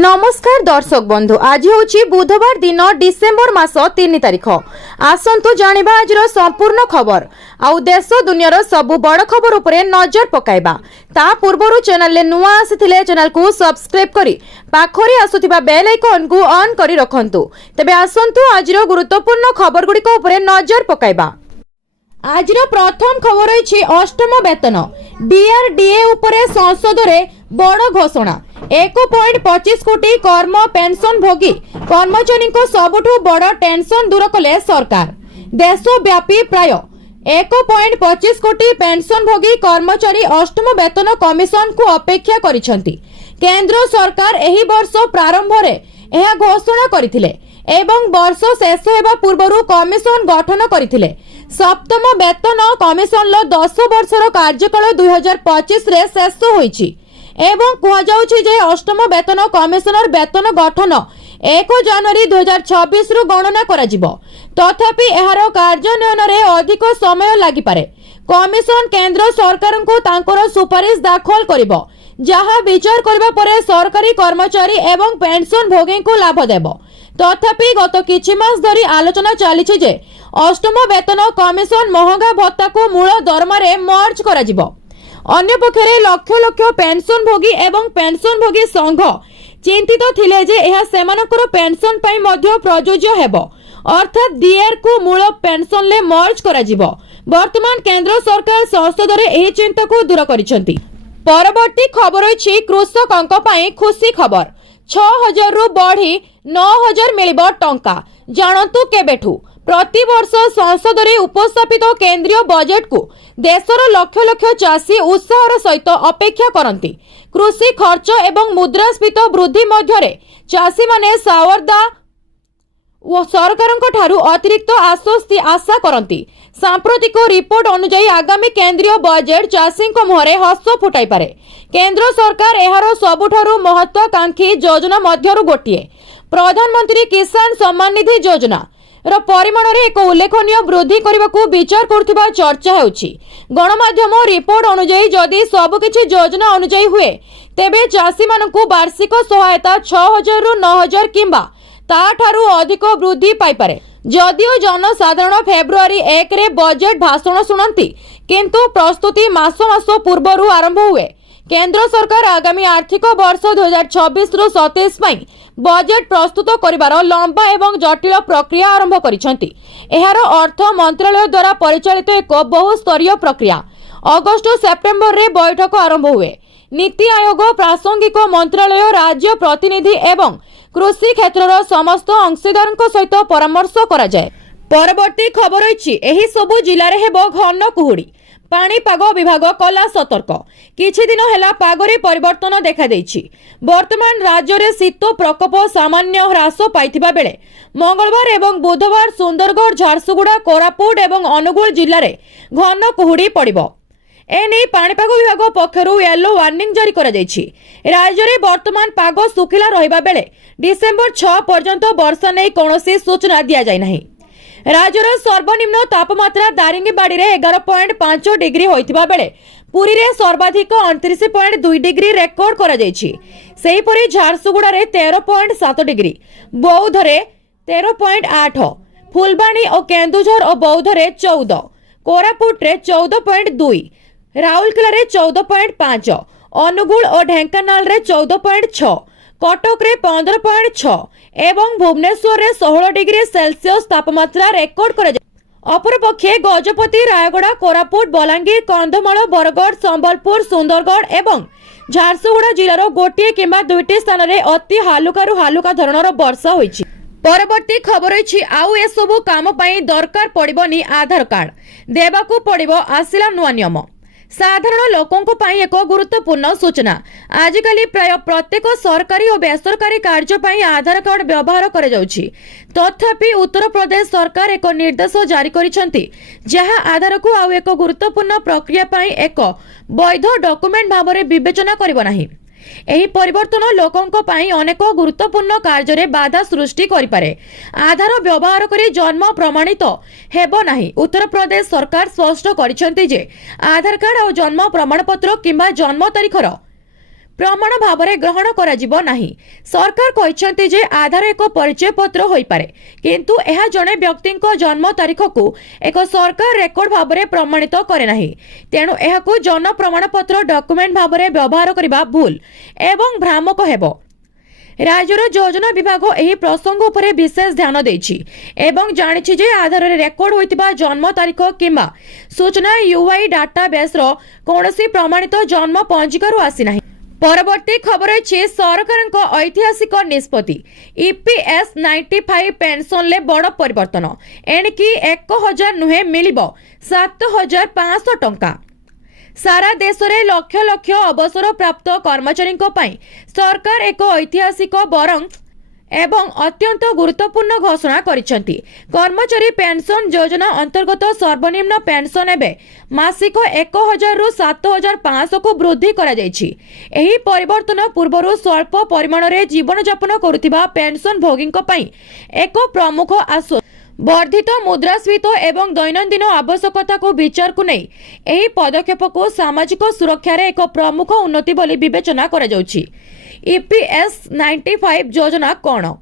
नमस्कार दर्शक बंधु आज हूँ बुधवार दिन डिसेम्बर मास 3 तारिख। आसतु जानिबा आज संपूर्ण खबर आउ देश दुनियार सबु बड़ खबर उपरे नजर पकाइबा। ता पूर्वरु चैनल ले नुआ आसिथिले चैनल को सब्सक्राइब करी पाखरे आसुथिबा बेल आइकन को ऑन करी रखंतु। तबे आसतु आज गुरुत्वपूर्ण खबर गुडी को उपरे नजर पकाइबा। आज प्रथम खबर रही अष्टम वेतन डीआरडीए उपरे संसद रे बड़ घोषणा 1.25 कोटी कर्म पेंशन भोगी कर्मचारी सबुठु बड़ टेंशन दूर कले सरकार। देशव्यापी प्राय 1.25 कोटी पेंशन भोगी कर्मचारी अष्टम वेतन कमिशन को अपेक्षा करिसेंती। केंद्र सरकार एही वर्ष प्रारंभ रे एहा घोषणा करथिले एवं वर्ष शेष हेबा पूर्वरु कमिशन गठन करथिले। सप्तम वेतन कमिशन 10 वर्षर कार्यकाल 2025 रे शेष होईछि एवं कुहाଯାଉଛି जे अष्टम वेतन कमिशनर वेतन गठन 1 जनवरी 2026 रु गणना कराजिबो। तथापि एहार कार्यान्वयन रे अधिक समय लागि पारे। कमिशन केंद्र सरकार को तांकर सुपारिश दाखल करिबो, जहा विचार करबा परे सरकारी कर्मचारी एवं पेंशन भोगी को लाभ देबो। तथापि गत किछि मास धरी आलोचना चलीछि जे अष्टम वेतन कमिशन महंगा भत्ता को मूल दरमा रे मर्ज कराजिबो। अन्य पक्षरे लक्ष लक्ष पेंशन भोगी एवं पेंशन भोगी संघ चिंतित थिले जे एहा सेमानकर पेंशन पई मध्य प्रयोज्य हेबो, अर्थात डीआर को मूल पेंशन ले मर्ज कराजिबो। वर्तमान केंद्र सरकार संसद रे एही चिंता को दूर करिसेंती। परवर्ती खबर अछि कृषकक पई खुशी खबर 6000 रु बढ़ी 9000 मिलिबो टंका। जानतु केबेठु प्रति वर्ष संसद रे उपस्थापित केंद्रीय बजेट को देशर लक्ष लक्ष चाषी उत्साहर सहित अपेक्षा करती। कृषि खर्च एवं मुद्रास्फीति वृद्धि मध्य चाषी माने सावरदा सरकार ठारू अतिरिक्त आश्वस्ति आशा करती। सांप्रतिक रिपोर्ट अनुसार आगामी केंद्रीय बजेट चाषी मुहरे हस फुटाई पारे। केंद्र सरकार एहार सबुठारू महत्वाकांक्षी योजना मध्यरु गोटिए प्रधानमंत्री किसान सम्मान निधि योजना परिमाण रे एक उल्लेखनीय वृद्धि करने को विचार करथिबा चर्चा हेउछि। गणमाध्यम रिपोर्ट अनुसार जदि सबकिछि योजना अनुसार हुए तेबे चाषी मानकु वार्षिक सहायता 6000 रु 9000 किंबा ताठारू अधिक वृद्धि पाई पारे। जदिओ जनसाधारण फेब्रुआरी 1 रे बजेट भाषण सुनंती, किंतु प्रस्तुति मास पूर्वरु आरंभ हुए। केंद्र सरकार आगामी आर्थिक वर्ष 2026 रु 27 पई बजेट प्रस्तुत करिवार लंबा एवं जटिल प्रक्रिया आरंभ करिसेंती। एहार अर्थ मंत्रालय द्वारा परिचालित एक बहुस्तरीय प्रक्रिया। अगस्त सेप्टेम्बर रे बैठक आरंभ हुए। नीति आयोग, प्रासंगिक मंत्रालय, राज्य प्रतिनिधि एवं कृषि क्षेत्रर समस्त अंशीदार सहित परामर्श करा जाए। परवर्ती खबर अछि एही सबु जिल्ला रे हेबो घन कुहुडी। पाणीपाग विभाग कला सतर्क। किछि दिन हेला पागरे परिवर्तन देखा देछि। वर्तमान राज्य रे शीत प्रकोप सामान्य ह्रास पाइथिबा बेले मंगलवार एवं बुधवार सुंदरगढ़, झारसुगुड़ा, कोरापुट एवं अनुगुल जिल्ला रे घन कुहुडी पड़िबो। एने पाणीपाग विभाग पक्षरु येलो वार्निंग जारी करा जायछि। राज्य रे वर्तमान पाग सुखिला रहिबा बेले डिसेम्बर 6 पर्यंत वर्षा नै कोनोसी सूचना दिया जाय नाही। राज्यर सर्वनिम्न तापमात्रा दारिंगीबाड़ी रे 11.5 डिग्री होइतिबा बेले पुरी रे सर्वाधिक 29.2 डिग्री रेकर्ड करा जायछि। सेही परि झारसुगुड़ा रे 13.7 डिग्री, बौद्ध रे 13.8, फुलबाणी और केन्दुझर और बौद्ध रे 14, कोरापुट रे 14.2, राउरकेला रे 14.5, अनुगुल और ढेंकानाल रे 14.6, कटक रे 15.6 एवं भुवनेश्वर रे 16 डिग्री सेल्सियस तापमात्रा रेकर्ड करा। अपरपक्षे गजपति, रायगड़ा, कोरापुट, बलांगीर, कंधमाल, बरगढ़, संबलपुर, सुंदरगढ़ एवं झारसुगुड़ा जिलार गोटे किंबा दुईटी स्थान रे अति हालुकारु हालुका धरणर वर्षा होईछि। परवर्ती खबर अछि आउ ए सब काम पई दरकार पड़िबनी आधार कार्ड देबाकू पड़िबो आसिला नुआ नियम। साधारण लोकों पाई एक गुरुत्वपूर्ण सूचना। आजिकली प्राय प्रत्येक सरकारी और बेसरकारी कार्य पाई आधार कार्ड व्यवहार करा जाउछि। तथापि उत्तर प्रदेश सरकार एक निर्देश जारी करिसेंती, जहा आधार को आउ एक गुरुत्वपूर्ण प्रक्रिया पाई एक वैध डॉक्यूमेंट भाव में विवेचना करिबो नाही। एही परिवर्तन लोकों पाई अनेक गुरुत्वपूर्ण कार्य रे बाधा सृष्टि करिपारे। आधार व्यवहार करी जन्म प्रमाणित हेबो नाही। उत्तर प्रदेश सरकार स्पष्ट करिसेंती जे आधार कार्ड और जन्म प्रमाणपत्र किंबा जन्म तारीखर प्रमाण भाव में ग्रहण कराजिबो नाही। सरकार कहते जे आधार एक परिचय पत्र होई पारे, किंतु यह जड़े व्यक्ति जन्म तारीख को एक सरकार रेकर्ड भाव में प्रमाणित करे नाही। तेणु यह जन प्रमाण पत्र डॉक्यूमेंट भाव में व्यवहार करने भूल एवं भ्रामक हेबो। राज्यर योजना विभाग एही प्रसंग उपरे विशेष ध्यान देछि एवं जानिछि जे आधार रे रेकर्ड होइतिबा जन्म तारीख किंबा सूचना यूआई डाटाबेस रो कोनोसी प्रमाणित जन्म पंजिका आसी नाही। परवर्ती खबर अछि सरकारक ऐतिहासिक निष्पत्ति ईपीएस 95 पेंशन ले बड़ परिवर्तन। एणकी 1000 नुहे मिलिबो 7500 टंका। सारा देश में लक्ष लक्ष अवसर प्राप्त कर्मचारी सरकार एक ऐतिहासिक बरं एवं अत्यंत गुरुत्वपूर्ण घोषणा करिसेंती। कर्मचारी पेंशन योजना अंतर्गत सर्वनिम्न पेंशन एबे मासिक 1000 रु 7500 को वृद्धि करा जायछि। एही परिवर्तन पूर्वरु स्वल्प परिमाण रे जीवन यापन करुथिबा पेंशन भोगी एक प्रमुख आशा। वर्धित मुद्रास्फीति एवं दैनंदिन आवश्यकता को विचार को नहीं एही पदक्षेप को सामाजिक सुरक्षा रे एक प्रमुख उन्नति बोली विवेचना करा जाउछि। ईपीएस 95 योजना कौन?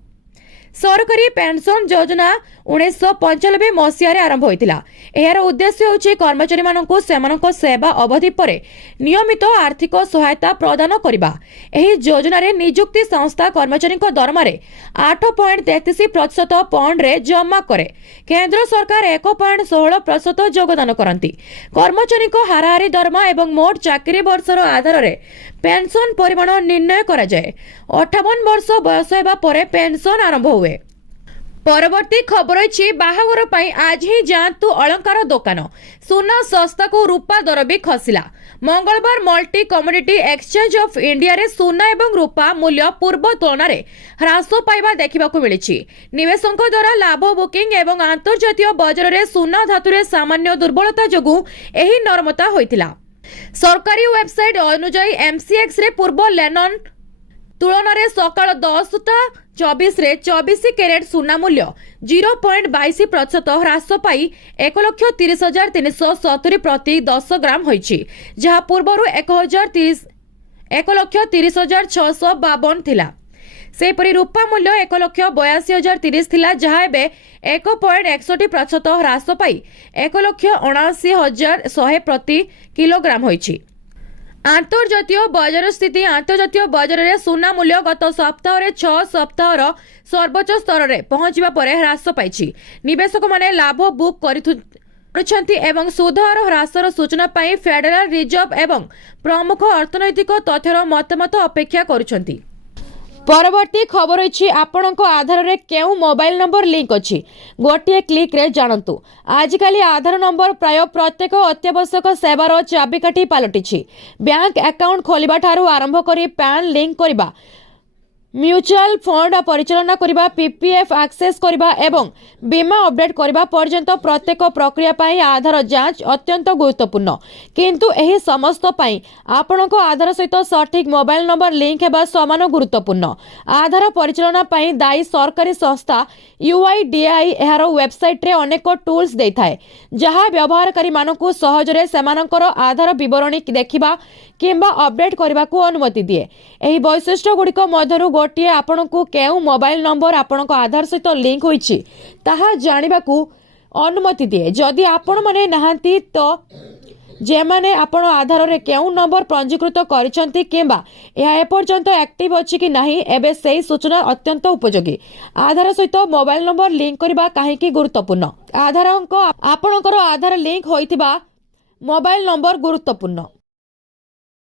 सरकारी पेंशन योजना 1995 मसीह आरंभ होइतिला। एहार उद्देश्य होछि कर्मचारी माननकु सेमानक सेवा अवधि परे नियमित आर्थिक सहायता प्रदान करिबा। एही योजना रे नियुक्ति संस्था कर्मचारी दरमा रे 8.33% पॉइंट रे जमा करे। केंद्र सरकार 1.16% योगदान करंती। कर्मचारी हाराहारी दरमा एवं मोट चाकरी वर्षर आधार रे पेंशन परिमाण निर्णय करा जाए। 58 वर्ष बयस हेबा परे पेंशन आरंभ हुए। परवर्ती खबर अछि बाहागर पई आज ही जातु अलंकार दुकान सुना सस्ता को रूपा दर भी खसिला। मंगलवार multi commodity exchange of India रे सुना एवं रूपा मूल्य पूर्व तुलन में ह्रास पाइबा देखा मिली। निवेशकों द्वारा लाभ बुकिंग एवं अंतर्जातीय बजार में सुना धातु रे सामान्य दुर्बलता जोगु एही नरमता होइतिला। सरकारी वेबसाइट अनुसार एमसीएक्स रे पूर्व लेनन तुलन में सकाल 10:24 रे 24 कैरेट सुना मूल्य 0.22% ह्रास पाई 1,30,370 प्रति 10 ग्राम होइछि, जहाँ पूर्वरु 1,30,652 थिला। सेपरि रूपा मूल्य 1,82,030 थिला, जहाँ एबे 1.61% ह्रास पाई 1,79,100 प्रति किलोग्राम होइछि। अंतर्जातीय बजार स्थिति अंतर्जातीय बजार में सुना मूल्य गत सप्ताह 6 सप्ताहर सर्वोच्च स्तर में पहुंचवा पर ह्रास पाई। निवेशक माने लाभ बुक करुछंती एवं सुध हार ह्रासर सूचना पाई फेडरल रिजर्व एवं प्रमुख अर्थनैतिक तथ्यर मतामत अपेक्षा करुछंती। परवर्ती खबर अछि आपणको आधार रे केउ मोबाइल नंबर लिंक अछि गोटे क्लिक रे जानंतु। आजिकाली आधार नंबर प्राय प्रत्येक अत्यावश्यक सेवार चाबिकाठी पालटिछि। बैंक अकाउंट खोलिबा ठारू आरंभ करी पैन लिंक करिबा, म्यूचुअल फंड परिचालना करिबा, पीपीएफ एक्सेस करिबा एवं बीमा अपडेट करिबा पर्यंत प्रत्येक प्रक्रिया पाई आधार जांच अत्यंत गुरुत्वपूर्ण। किंतु एही समस्त पाई आपणको आधार सहित सठिक मोबाइल नंबर लिंक हेबा समान गुरुत्वपूर्ण। आधार परिचालना पाई दायी सरकारी संस्था यूआईडीएआई एहार वेबसाइट रे अनेक टूल्स देइथाय, जहा व्यवहारकारी मानकु सहजरे सेमानकर आधार विवरणी देखिबा किंबा अपडेट करबा को अनुमति दिए। एही वैशिष्ट्य गुड़िक मध्यरु गोटे आपनकु केउ मोबाइल नंबर आपनक आधार सहित लिंक होइछि ताहा जानिबाकू अनुमति दिए। जदि आपण माने नाहंती तो जेमाने आपण आधार रे केउ नंबर पंजीकृत करिसंती किंबा या एपर्यंत एक्टिव अछि कि नाही एबे सेही सूचना अत्यंत उपयोगी। आधार सहित मोबाइल नंबर लिंक करबा काहेकि गुरुत्वपूर्ण? आधार अंक आपणकर आधार लिंक होइतिबा मोबाइल नंबर गुरुत्वपूर्ण।